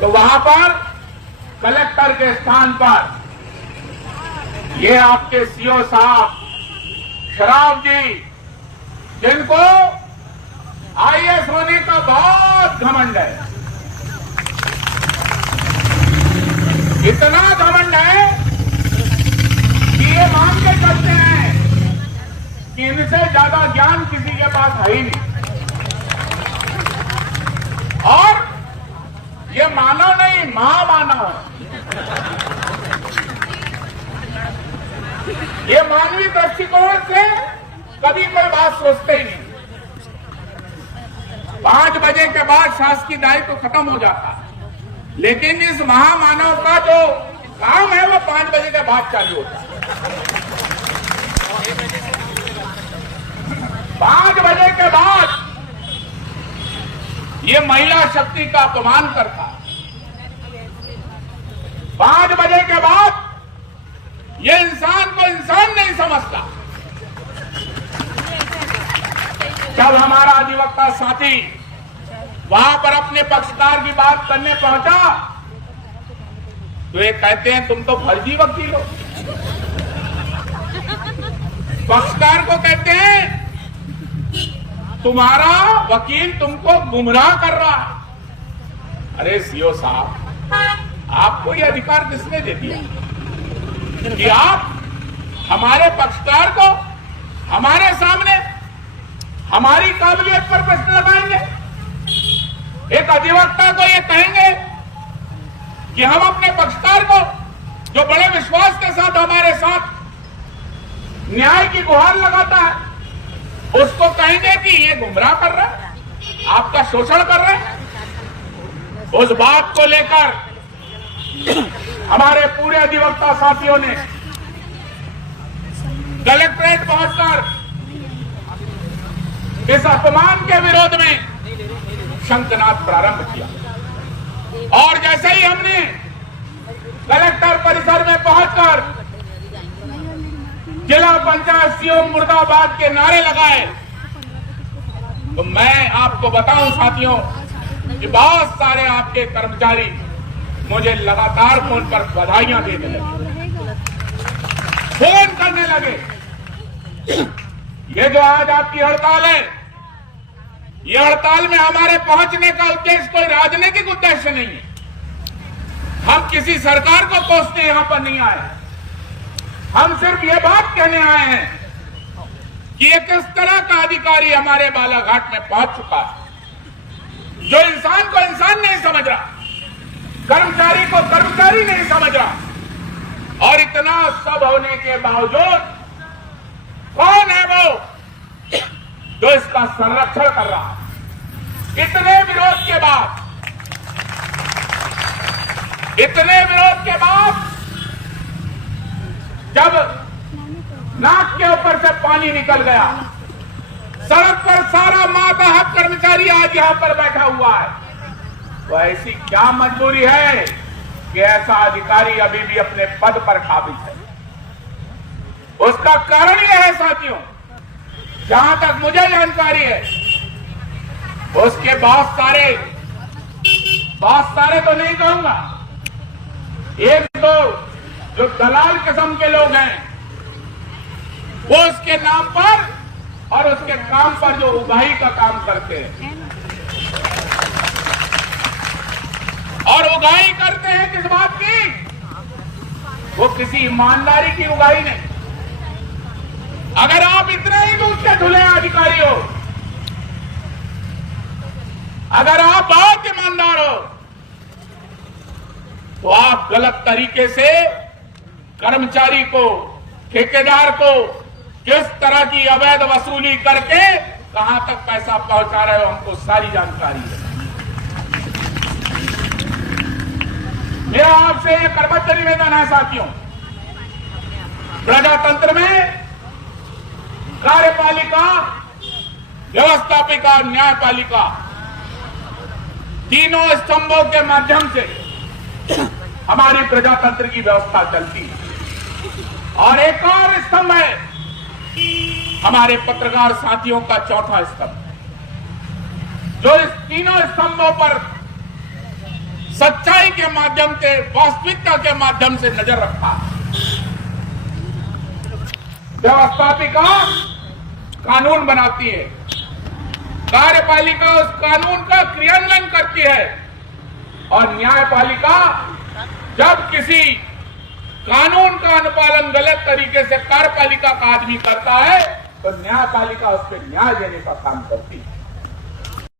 तो वहां पर कलेक्टर के स्थान पर ये आपके सीओ साहब शराफ जी, जिनको आईएएस होने का बहुत घमंड है, इतना घमंड है कि ये मान के चलते हैं कि इनसे ज्यादा ज्ञान किसी के पास है ही नहीं। और ये मानव नहीं, महामानव है। ये मानवीय दृष्टिकोण से कभी कोई बात सोचते ही नहीं। 5 बजे के बाद शासकीय दायित्व खत्म हो जाता है, लेकिन इस महामानव का जो काम है वो 5 बजे के बाद चालू होता है। 5 बजे के बाद ये महिला शक्ति का अपमान करता है। 5 बजे के बाद ये इंसान को इंसान नहीं समझता। जब हमारा अधिवक्ता साथी वहां पर अपने पक्षकार की बात करने पहुंचा तो ये कहते हैं तुम तो फर्जी वकील हो। पक्षकार को कहते हैं तुम्हारा वकील तुमको गुमराह कर रहा है। अरे सीओ साहब, आपको यह अधिकार किसने दे दिया कि आप हमारे पक्षकार को हमारे सामने हमारी काबिलियत पर प्रश्न लगाएंगे? एक अधिवक्ता को ये कहेंगे कि हम अपने पक्षकार को, जो बड़े विश्वास के साथ हमारे साथ न्याय की गुहार लगाता है, उसको कहेंगे कि ये गुमराह कर रहा है, आपका शोषण कर रहा है? उस बात को लेकर हमारे पूरे अधिवक्ता साथियों ने कलेक्ट्रेट पहुंचकर इस अपमान के विरोध में शंखनाद प्रारंभ किया। और जैसे ही हमने कलेक्टर परिसर में पहुंचकर जिला पंचायत सीओ मुर्दाबाद के नारे लगाए तो मैं आपको बताऊं साथियों कि बहुत सारे आपके कर्मचारी मुझे लगातार फोन पर बधाइयां देने लगे, फोन करने लगे। ये जो आज आपकी हड़ताल है, ये हड़ताल में हमारे पहुंचने का उद्देश्य कोई राजनीतिक उद्देश्य नहीं है। हम किसी सरकार को कोसने यहां पर नहीं आए। हम सिर्फ ये बात कहने आए हैं कि एक इस तरह का अधिकारी हमारे बालाघाट में पहुंच चुका है जो इंसान को इंसान नहीं समझ रहा, कर्मचारी को कर्मचारी नहीं समझ रहा। और इतना सब होने के बावजूद कौन है वो जो इसका संरक्षण कर रहा है? इतने विरोध के बाद, इतने विरोध के बाद जब नाक के ऊपर से पानी निकल गया, सड़क पर सारा मातहत कर्मचारी आज यहां पर बैठा हुआ है, तो ऐसी क्या मजबूरी है कि ऐसा अधिकारी अभी भी अपने पद पर काबिज है? उसका कारण यह है साथियों, जहां तक मुझे जानकारी है, उसके बहुत सारे तो नहीं कहूंगा, एक दो जो दलाल किस्म के लोग हैं वो उसके नाम पर और उसके काम पर जो उगाही का काम करते हैं, और उगाही करते हैं किस बात की? वो किसी ईमानदारी की उगाही नहीं। अगर आप इतने ही दूसरे धुले अधिकारी हो, अगर आप बहुत ईमानदार हो, तो आप गलत तरीके से कर्मचारी को, ठेकेदार को किस तरह की अवैध वसूली करके कहां तक पैसा पहुंचा रहे हो, हमको सारी जानकारी है। मेरा आपसे एक कर्मचारी निवेदन है साथियों, प्रजातंत्र में कार्यपालिका, व्यवस्थापिका, न्यायपालिका तीनों स्तंभों के माध्यम से हमारी प्रजातंत्र की व्यवस्था चलती है। और एक और स्तंभ है हमारे पत्रकार साथियों का चौथा स्तंभ, जो इस तीनों स्तंभों पर सच्चाई के माध्यम से, वास्तविकता के माध्यम से नजर रखा। व्यवस्थापिका कानून बनाती है, कार्यपालिका उस कानून का क्रियान्वयन करती है और न्यायपालिका जब किसी कानून का अनुपालन गलत तरीके से कार्यपालिका का आदमी करता है तो न्यायपालिका उस पर न्याय देने का काम करती है।